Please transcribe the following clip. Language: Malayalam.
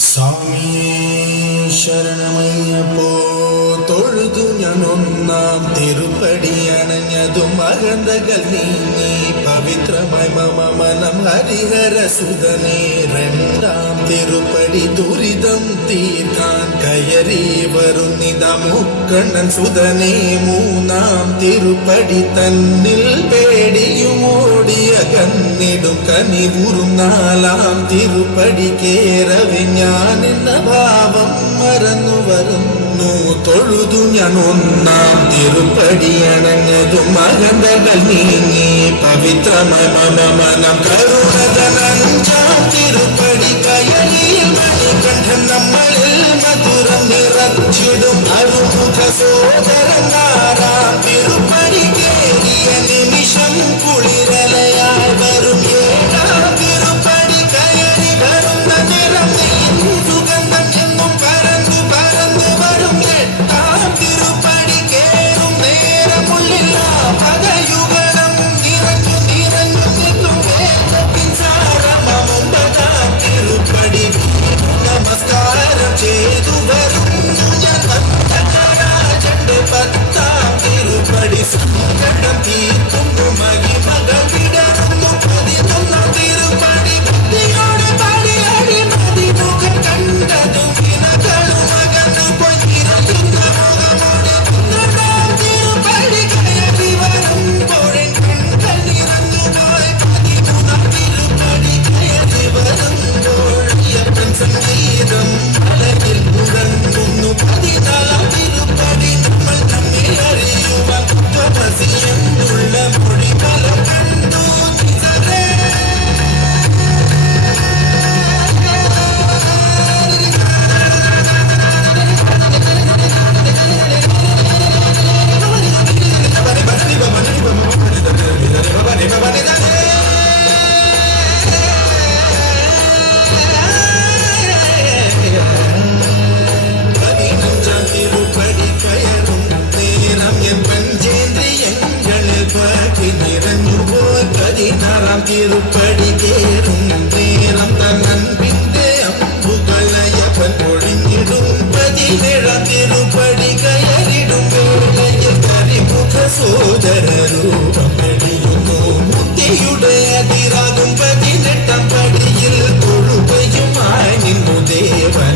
സ്വാമിയേ ശരണമയ്യപ്പോ തൊഴുതു ഞാൻ ഒന്നാം തിരുപ്പടി അണഞ്ഞതും അകന്തകൾ നീങ്ങി പവിത്രമായി മമ മനം ഹരിഹര സുതനേ രണ്ടാം തിരുപ്പടി ദുരിതം തീർക്കാൻ കയറി വരുന്നിത മുക്കണ്ണൻ സുതനേ മൂന്നാം തിരുപ്പടി തന്നിൽ പേടിയും ഓടിയ കന്നിടും കനിവുറും നാലാം തിരുപ്പടി കേറവെ ഞാൻ എന്ന ഭാവം മറന്നു വരുന്നു തൊഴുതു ഞാൻ ഒന്നാം തിരുപ്പടി അണഞ്ഞതും അകന്തകൾ നീങ്ങി പവിത്രമായ മനം കരുണതൻ അഞ്ചാം തിരുപ്പടി കയലിൽ മണികണ്ഠൻ നമ്മളിൽ മധുരം നിറച്ചിടും അരുമുഖ സോദരൻ ആറാം തിരുപ്പടി കേറിയ നിമിഷം കുളിരലയായി വരും ഏഴാം തിരുപ്പടി കയറി വരുന്ന നിറം സുഗന്ധം എന്നും പരന്നു പരന്നു വരും എട്ടാം തിരുപ്പടി കേറും നേരമുള്ളില്ല പദയുഗണം നിറഞ്ഞു നിറഞ്ഞു നിൽക്കും വേദത്തിൻ സാരമം ഒമ്പതാം തിരുപ്പടി നമസ്കാരം ചെയ്തു വരുന്നു ഞാൻ വന്ദനരാജന്റെ പത്താം തിരുപ്പടി സങ്കടം തീർക്കുന്നു മഹിമകൾ വിടരുന്നു പതിനൊന്നാം തിരുപ്പടി ഭക്തിയോടെ പാടി അടിമതി മുഖം കണ്ടതും വിനകളും അകന്നു പോയി നിറയുന്ന മുഖമോടെ പന്ത്രണ്ടാം തിരുപ്പടി കയറി വരുമ്പോഴൻ കണ്കൾ നിറഞ്ഞു പോയി പതിമൂന്നാം തിരുപ്പടി കയറി വരുമ്പോൾ അയ്യപ്പൻ സംഗീതം അലകിൽ മുഴങ്ങുന്നു പതിനാലാം തിരുപ്പടി നമ്മൾ തമ്മിൽ അറിയുവാൻ എന്നുള്ള മൊഴി ഫലം കണ്ടു നിസരേ പതിനഞ്ചാം തിരുപ്പടി കയറും നേരം എൻ പഞ്ചേന്ദ്രിയങ്ങളിൽ പാട്ടി നിറഞ്ഞുപോയി പതിനാറാം തിരുപ്പടി കേറും നേരം തന്നൻപിന്റെ അമ്പുകളയപ്പൻ പൊഴിഞ്ഞിടും പതിനേഴാം തിരുപ്പടി കയറിടും വേളയിൽ കരിമുഖ സോദര രൂപം വെടിയുന്നു മുത്തിയുടെ അതിരാകും പതിനെട്ടാം പടിയിൽ തൊഴുകയുമായി നിന്നു ദേവൻ